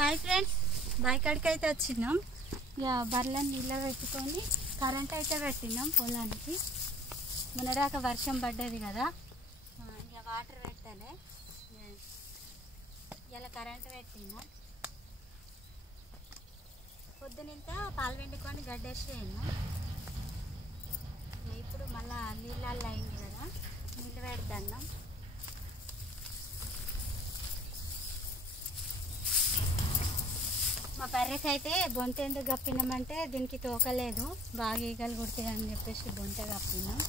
Hi friends, బాయికాడికి అయితే వచ్చినాం. ఇక బర్రెలను నీళ్ళ పెట్టుకొని కరెంట్ అయితే పెట్టినాం పొలానికి. మొన్నదాకా వర్షం పడ్డది కదా, ఇక వాటర్ పెట్టాలి. ఇలా కరెంట్ పెట్టినాం. పొద్దునింత పాలు వెండుకొని గడ్డేసేయను. ఇప్పుడు మళ్ళీ నీళ్ళల్లో అయింది కదా, నీళ్ళు పెడతాను. మా బర్రెకి అయితే బొంత ఎందుకు కప్పినామంటే దీనికి తోకలేదు, బాగా ఈగలు కుడతాయి అని చెప్పేసి బొంత కప్పినాం.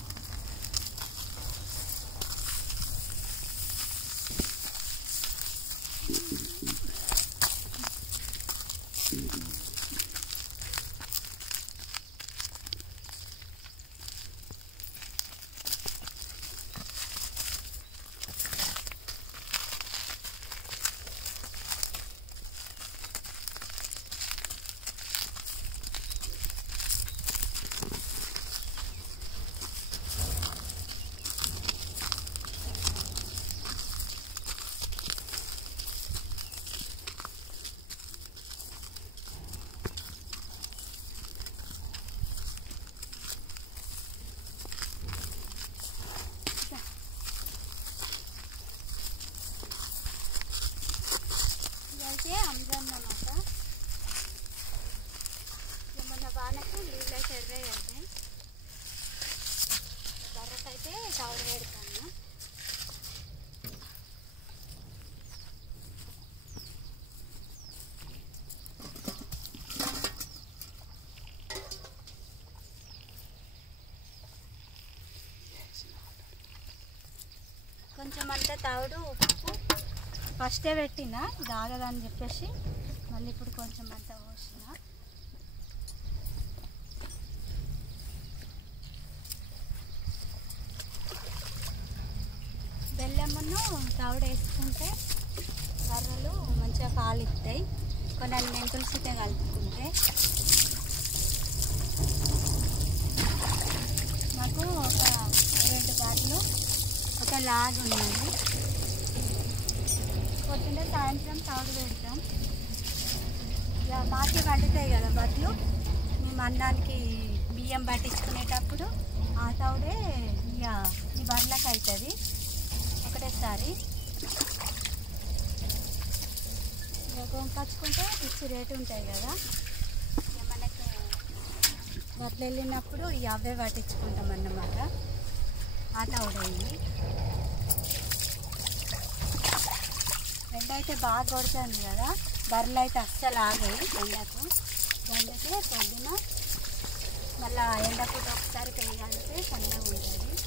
అన్నమాట మన వానకు నీళ్ళు అయితే ఎర్రగా అవుతాయి. బర్రెకైతే తౌడు పెడతాను. కొంచెం అంతా తౌడు ఉప్పు ఫస్టే పెట్టిన ఆగదని చెప్పేసి మళ్ళీ ఇప్పుడు కొంచెం అంతా పోసిన. బెల్లమును తౌడు వేసుకుంటే బర్రెలు మంచిగా పాలు ఇస్తాయి. కొన్ని మెంతులు సీతే కలుపుకుంటే మాకు ఒక 2 బర్రెలు ఒక లాగ్ ఉన్నాయి. పొద్దున్నే సాయంత్రం తౌడు పెడతాం. ఇక మాకే పండుతాయి కదా బర్రెలు, మేము అన్నానికి బియ్యం పట్టించుకునేటప్పుడు ఆ తౌడే ఇక ఈ బర్రెలకు అవుతుంది ఒకటేసారి. ఇక కొనుకొచ్చుకుంటే పిచ్చి రేటు ఉంటాయి కదా, ఇక మనకు బర్రెలు వెళ్ళినప్పుడు ఇక అవే పట్టించుకుంటాం అన్నమాట. ఆ తౌడయింది. ఎండ అయితే బాగా కొడుతుంది కదా, బర్రెలు అయితే అస్సలు ఆగాయి ఎండకు. అందుకే పొద్దున మళ్ళీ ఎండపూట ఒకసారి పేయగలిగితే చల్లగా ఉంటుంది.